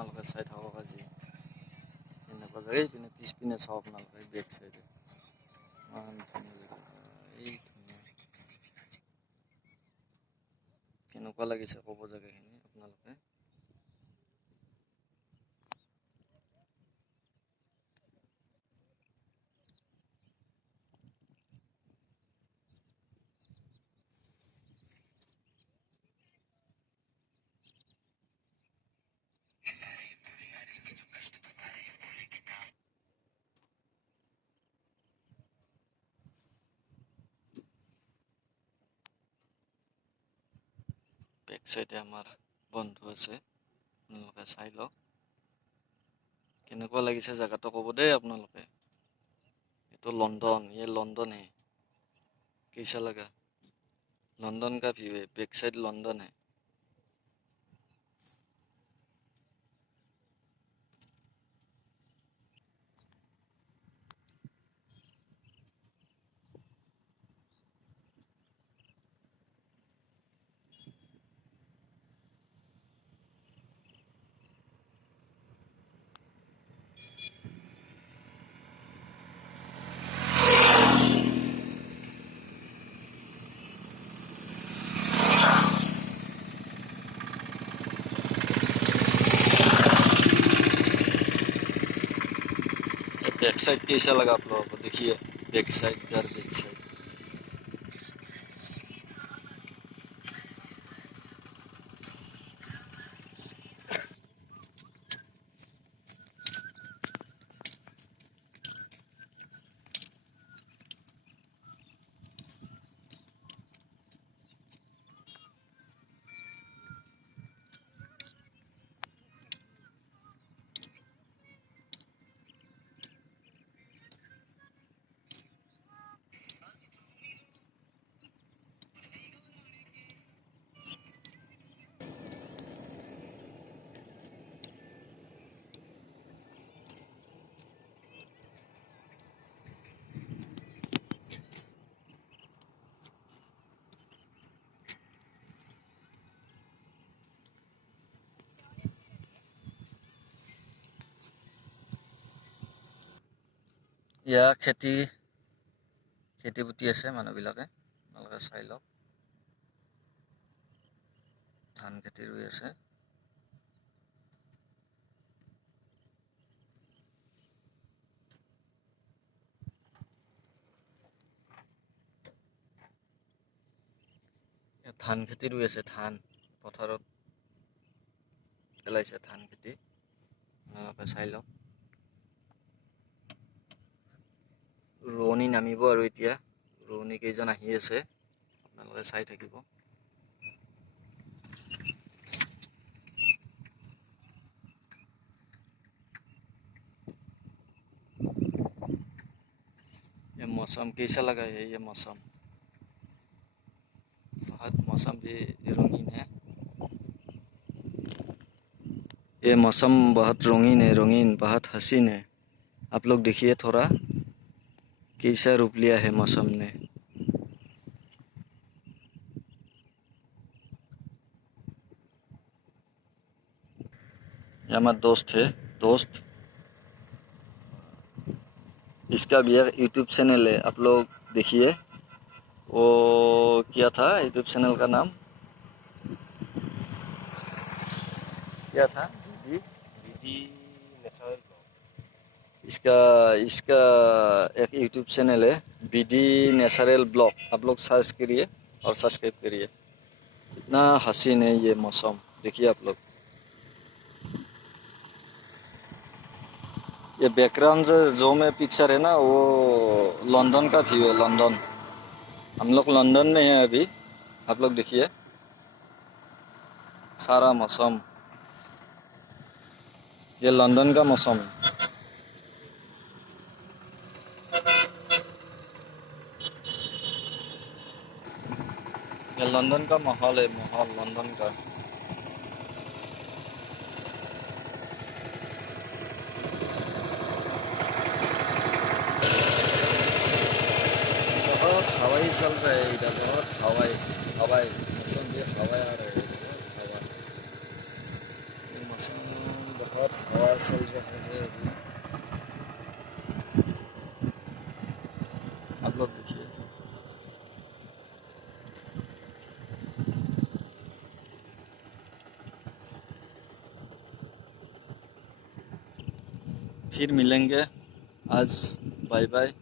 আপোনালোকে চাই থাকক আজি এনেকুৱা জেগা। এইপিনে পিছপিনে চাওক আপোনালোকে বেক চাইডে ইমান ধুনীয়া জেগা। এই ধুনীয়া কেনেকুৱা লাগিছে ক'ব জেগাখিনি আপোনালোকে। বেক চাইডে আমাৰ বন্ধু আছে, আপোনালোকে চাই লওক কেনেকুৱা লাগিছে জেগাটো ক'ব দেই আপোনালোকে। এইটো लंदन, ये लंदन है। कैसा लगा? लंदन का व्यू है, बैक साइड लंदन है। बैक साइड कैसा लगा आप लोगों को? देखिए बैक साइड, इधर बैक साइड। या खेती बुटी আছে মানুহবিলাকে, আপোনালোকে চাই লওক। ধান খেতি ৰুই আছে। ধান খেতি ৰুই আছে, ধান পথাৰত পেলাইছে ধান খেতি, আপোনালোকে চাই লওক। ৰোৱনী নামিব আৰু এতিয়া ৰোৱনী কেইজন আহি আছে, আপোনালোকে চাই থাকিব। ये मौसम कैसा लगा है? ये मौसम बहुत मौसम भी रंगीन है। ये मौसम बहुत रंगीन है, रंगीन बहुत हसीन है। आप लोग देखिए थोड़ा कैसा रूप लिया है मौसम ने। ये हमारा दोस्त है, दोस्त, इसका भी एक यूट्यूब चैनल है, आप लोग देखिए। वो क्या था यूट्यूब चैनल का नाम? क्या था? इसका एक यूट्यूब चैनल है, बीडी नेचुरल ब्लॉग। आप लोग सर्च करिए और सब्सक्राइब करिए। इतना हसीन है ये मौसम, देखिए आप लोग। ये बैकग्राउंड जो में पिक्चर है ना, वो लंदन का व्यू है, लंदन। हम लोग लंदन में हैं अभी, आप लोग देखिए सारा मौसम। ये लंदन का मौसम है। ये लंदन का माहौल है, माहौल लंदन का। बहुत हवाई चल रहा है इधर, बहुत हवाई मौसम भी हवा आ रहा है, बहुत हवा। ये मौसम बहुत बहुत हवा चल रहा है अभी। आप लोग देखिए। फिर मिलेंगे। आज बाय बाय।